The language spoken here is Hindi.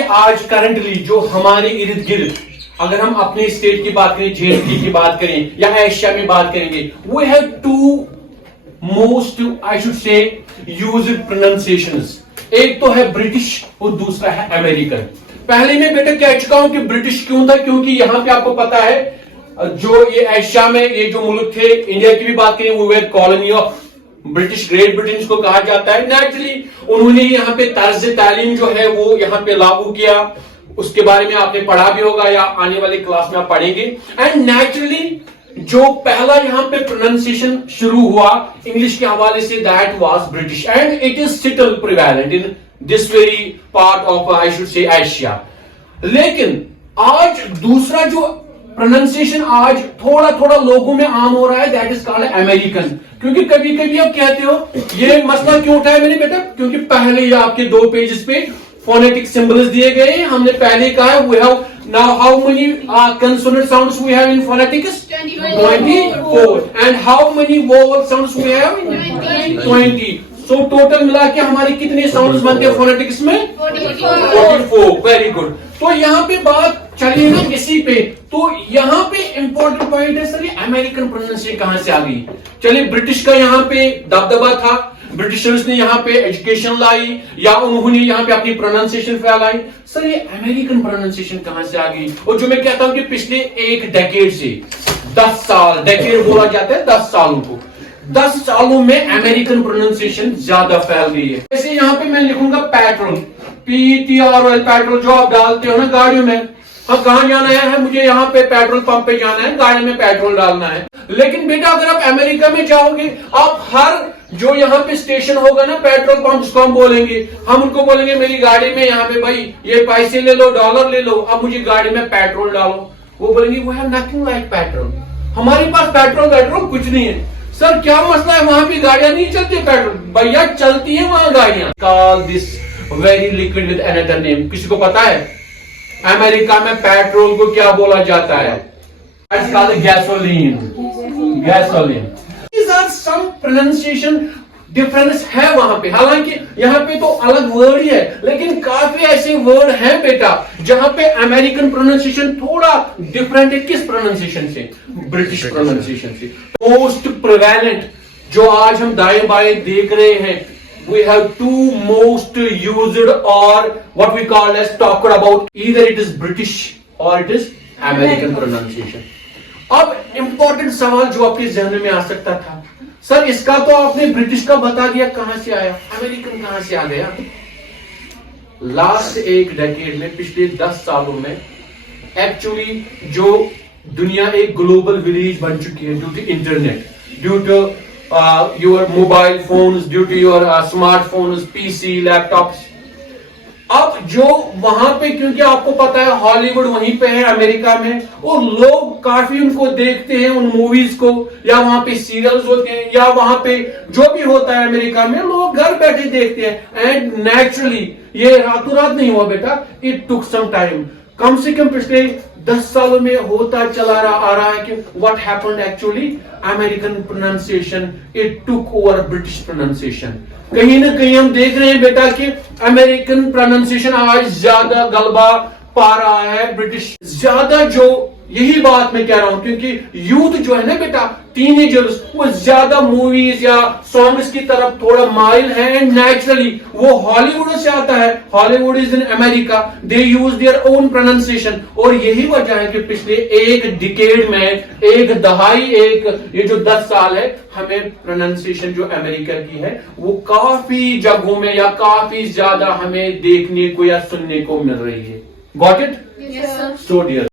आज करंटली जो हमारे इर्द गिर्द, अगर हम अपने स्टेट की बात करें, जेएनके की बात करें या एशिया में बात करेंगे, we have two most I should say used pronunciations. एक तो है ब्रिटिश और दूसरा है अमेरिकन। पहले मैं बेटा कह चुका हूं कि ब्रिटिश क्यों था, क्योंकि यहां पे आपको पता है जो ये एशिया में ये जो मुल्क थे, इंडिया की भी बात करें, वो colony of British, great Britain को कहा जाता है। नेचुरली उन्होंने यहाँ पे तर्ज तालीम जो है वो यहाँ पे लागू किया, उसके बारे में आपने पढ़ा भी होगा या आने वाली क्लास में आप पढ़ेंगे। एंड नेचुरली जो पहला यहाँ पे प्रोनाउंसिएशन शुरू हुआ इंग्लिश के हवाले से, that was British and it is still prevalent in this very part of I should से एशिया। लेकिन आज दूसरा जो प्रोनाउंसिएशन आज थोड़ा थोड़ा लोगों में आम हो रहा है, दैट इज कॉल्ड अमेरिकन। क्योंकि कभी कभी आप कहते हो, ये मसला क्यों उठाया मैंने बेटा, क्योंकि पहले ही आपके 2 पेजेस पे फोनेटिक सिंबल्स दिए गए हैं। हमने पहले कहा है we have now how many consonant sounds we have in phonetics 24 and how many vowel sounds we have 20। So total मिला के हमारे कितने साउंड्स बनते हैं फोनेटिक्स में 44। Very good. तो यहाँ पे बात चलिए ना इसी पे। तो यहाँ पे इंपॉर्टेंट पॉइंट है सर, ये अमेरिकन प्रोनाउंसिएशन कहां से आ गई। चलिए ब्रिटिश का यहाँ पे दबदबा था, ब्रिटिशर्स ने यहाँ पे एजुकेशन लाई या उन्होंने यहाँ पे अपनी प्रोनाउंसिएशन फैलाई। सर ये अमेरिकन प्रोनाउंसिएशन कहां से आ गई। और जो मैं कहता हूं कि पिछले एक डेकेड से 10 साल, डेकेड बोला जाता है 10 सालों को, 10 सालों में अमेरिकन प्रोनाउंसिएशन ज्यादा फैल गई है। जैसे यहाँ पे मैं लिखूंगा पेट्रोल, PETROL, पेट्रोल जो आप डालते हो ना गाड़ियों में। हाँ, कहां जाना है, मुझे यहाँ पे पेट्रोल पंप पे जाना है, गाड़ी में पेट्रोल डालना है। लेकिन बेटा अगर आप अमेरिका में जाओगे, आप हर जो यहाँ पे स्टेशन होगा ना, पेट्रोल पंप जिसको हम बोलेंगे, हम उनको बोलेंगे मेरी गाड़ी में यहाँ पे भाई ये पैसे ले लो, डॉलर ले लो, अब मुझे गाड़ी में पेट्रोल डालो। वो बोलेंगे we have nothing like petrol, हमारे पास पेट्रोल कुछ नहीं है। सर क्या मसला है, वहां भी गाड़ियां नहीं चलती पेट्रोल। भैया चलती है वहां गाड़ियां। Call this very liquid with another name. किसी को पता है अमेरिका में पेट्रोल को क्या बोला जाता है? It's called gasoline. Gasoline. These are some pronunciation difference है वहां पे। हालांकि यहाँ पे तो अलग वर्ड ही है, लेकिन काफी ऐसे वर्ड हैं बेटा जहां पे अमेरिकन प्रोनाउंसिएशन थोड़ा डिफरेंट है। किस प्रोनाउंसिएशन से? ब्रिटिश प्रोनाउंसिएशन से। मोस्ट प्रिवेलेंट जो आज हम दाएं बाएं देख रहे हैं, we have two most used or what we call as talked about, either it is British or it is American pronunciation। अब इंपॉर्टेंट सवाल जो आपके जहन में आ सकता था, सर इसका तो आपने ब्रिटिश का बता दिया, कहां से आया, अमेरिकन कहां से आ गया। लास्ट एक डेकेड में, पिछले 10 सालों में एक्चुअली जो दुनिया एक ग्लोबल विलेज बन चुकी है due to internet, due to your mobile phones, due to your smartphones, PC, laptops। अब जो वहां पे, क्योंकि आपको पता है हॉलीवुड वहीं पे है अमेरिका में, और लोग काफी उनको देखते हैं उन मूवीज को, या वहां पे सीरियल्स होते हैं, या वहां पे जो भी होता है अमेरिका में, लोग घर बैठे देखते हैं। एंड नेचुरली ये रातों रात नहीं हुआ बेटा, इट टुक सम टाइम। कम से कम पिछले 10 सालों में होता चला आ रहा है कि what happened actually, American pronunciation it took over British pronunciation. कहीं ना कहीं हम देख रहे हैं बेटा कि अमेरिकन प्रोनाउंसिएशन आज ज्यादा गलबा पा रहा है, ब्रिटिश ज्यादा। जो यही बात मैं कह रहा हूं, क्योंकि यूथ जो है ना बेटा, टीनेजर्स, वो ज्यादा मूवीज या सॉन्ग्स की तरफ थोड़ा माइल है। एंड नेचुरली वो हॉलीवुड से आता है, Hollywood is in America, they use their own pronunciation. और यही वजह है कि पिछले एक डिकेड में, एक दहाई, ये जो 10 साल है, हमें प्रोनाउंसिएशन जो अमेरिका की है वो काफी जगहों में या काफी ज्यादा हमें देखने को या सुनने को मिल रही है। Got it? Yes, sir. So dear.